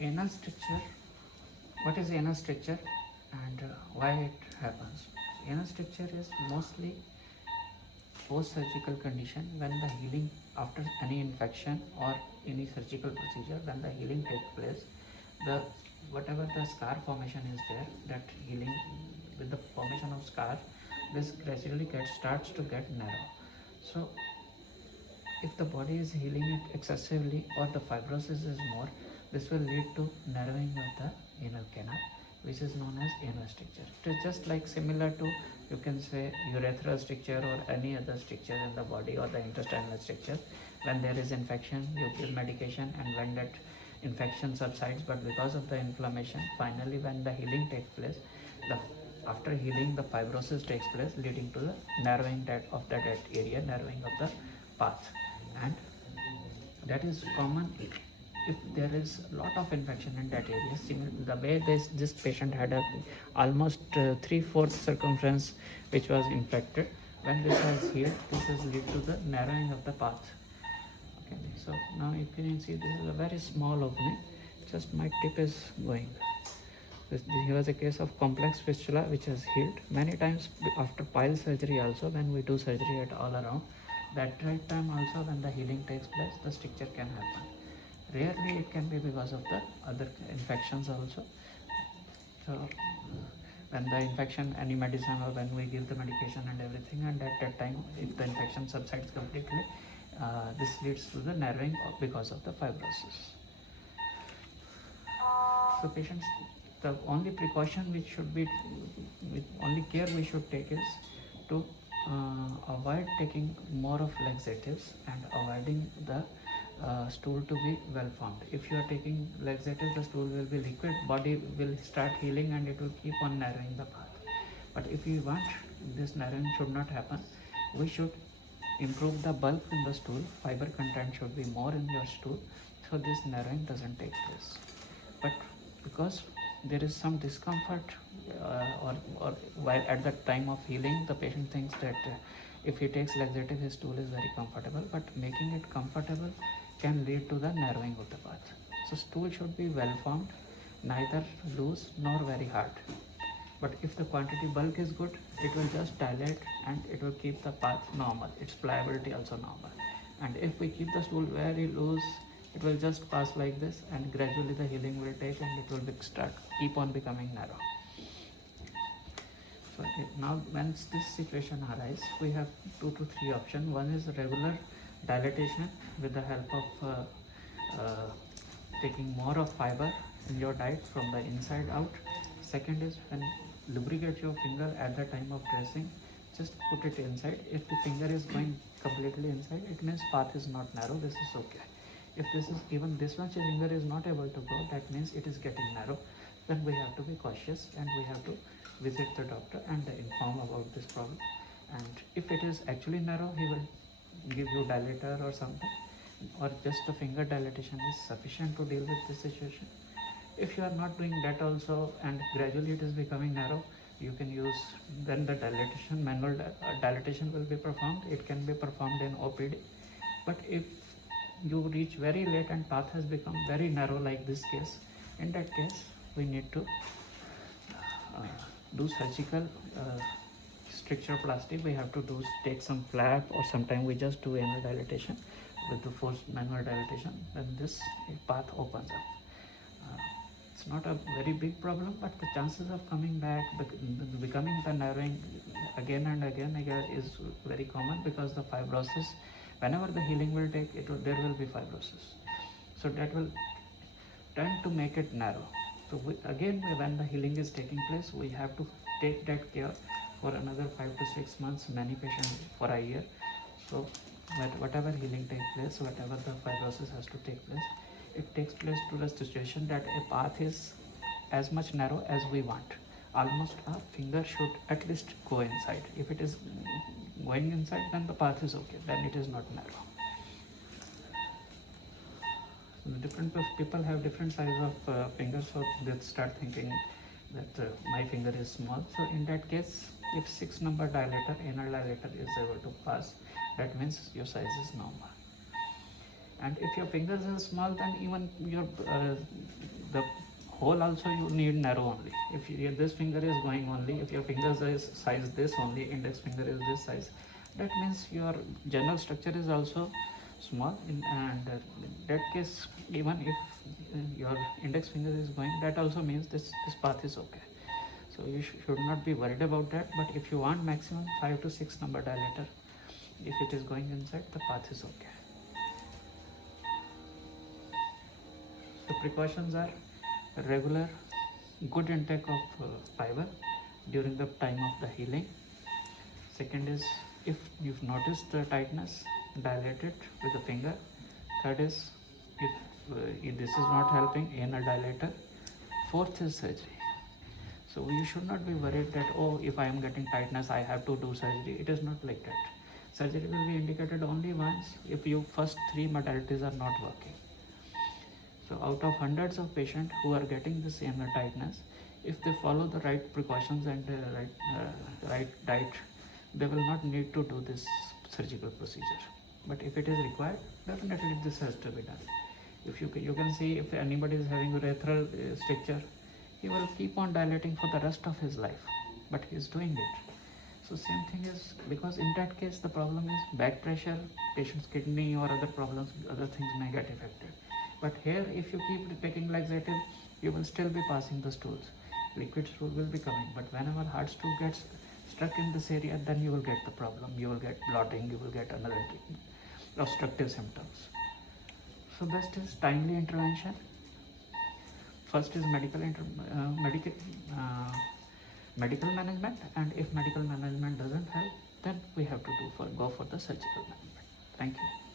Anal stricture. What is anal stricture and why it happens? Anal stricture is mostly post-surgical condition when the healing after any infection or any surgical procedure, when the healing takes place, the whatever the scar formation is there, that healing with the formation of scar, this gradually starts to get narrow. So if the body is healing it excessively or the fibrosis is more, this will lead to narrowing of the anal canal, which is known as anal stricture. It is just like similar to, you can say, urethral stricture or any other stricture in the body or the intestinal stricture. When there is infection, you give medication, and when that infection subsides, but because of the inflammation, finally when the healing takes place, after healing the fibrosis takes place, leading to the narrowing of that area, narrowing of the path. And that is common if there is a lot of infection in that area. The way this patient had almost 3/4 circumference which was infected, when this has healed, this has led to the narrowing of the path. Okay, so now you can see this is a very small opening, just my tip is going. Here was a case of complex fistula which has healed. Many times after pile surgery also, when we do surgery at all around, that right time also when the healing takes place, the stricture can happen. Rarely it can be because of the other infections also. So when the infection, any medicine, or when we give the medication and everything, and at that time if the infection subsides completely, this leads to the narrowing because of the fibrosis. So patients, the only precaution which should be, only care we should take is to avoid taking more of laxatives and avoiding the stool to be well formed. If you are taking laxatives, the stool will be liquid, body will start healing and it will keep on narrowing the path. But if you want this narrowing should not happen, we should improve the bulk in the stool. Fiber content should be more in your stool, so this narrowing doesn't take place. But because there is some discomfort or while at the time of healing, the patient thinks that if he takes laxative, his stool is very comfortable, but making it comfortable can lead to the narrowing of the path. So stool should be well formed, neither loose nor very hard. But if the quantity bulk is good, it will just dilate and it will keep the path normal, its pliability also normal. And if we keep the stool very loose, it will just pass like this, and gradually the healing will take and it will keep on becoming narrow. So now once this situation arises, we have 2 to 3 options. One is regular dilatation with the help of taking more of fiber in your diet from the inside out. Second is when lubricate your finger at the time of dressing, just put it inside. If the finger is going completely inside, it means path is not narrow, this is okay. If this is even this much finger is not able to go, that means it is getting narrow. Then we have to be cautious and we have to visit the doctor and inform about this problem. And if it is actually narrow, he will give you dilator or something, or just the finger dilatation is sufficient to deal with this situation. If you are not doing that also and gradually it is becoming narrow, you can use then the dilatation, manual dilatation will be performed. It can be performed in OPD. But if you reach very late and path has become very narrow like this case, in that case we need to do surgical stricture plastic. We have to take some flap, or sometimes we just do anal dilatation with the forced manual dilatation. Then this path opens up. It's not a very big problem, but the chances of coming back, becoming the narrowing again and again is very common, because the fibrosis, whenever the healing will take, there will be fibrosis. So that will tend to make it narrow. So again, when the healing is taking place, we have to take that care for another 5 to 6 months, many patients for a year. So whatever healing takes place, whatever the fibrosis has to take place, it takes place to the situation that a path is as much narrow as we want. Almost a finger should at least go inside. If it is going inside, then the path is okay, then it is not narrow. So different people have different size of fingers, so they start thinking that my finger is small. So in that case, if 6 number dilator, anal dilator is able to pass, that means your size is normal. And if your fingers are small, then even your the hole also you need narrow only. If this finger is going only, if your fingers is size this only, index finger is this size, that means your general structure is also small. And in that case, even if your index finger is going, that also means this path is okay. So you should not be worried about that. But if you want maximum 5 to 6 number dilator, if it is going inside, the path is okay. So precautions are regular, good intake of fiber during the time of the healing. Second is, if you've noticed the tightness, dilate it with the finger. Third is, if this is not helping, anal dilator. Fourth is surgery. So you should not be worried that, oh, if I am getting tightness, I have to do surgery. It is not like that. Surgery will be indicated only once if your first 3 modalities are not working. So out of hundreds of patients who are getting this anal tightness, if they follow the right precautions and right diet, they will not need to do this surgical procedure. But if it is required, definitely this has to be done. If you can see, if anybody is having urethral stricture, he will keep on dilating for the rest of his life, but he is doing it. So same thing is, because in that case the problem is back pressure, patient's kidney or other problems, other things may get affected. But here, if you keep taking laxative, you will still be passing the stools. Liquid stool will be coming. But whenever hard stool gets stuck in this area, then you will get the problem. You will get bloating, you will get another obstructive symptoms. So best is timely intervention. First is medical management, and if medical management doesn't help, then we have to go for the surgical management. Thank you.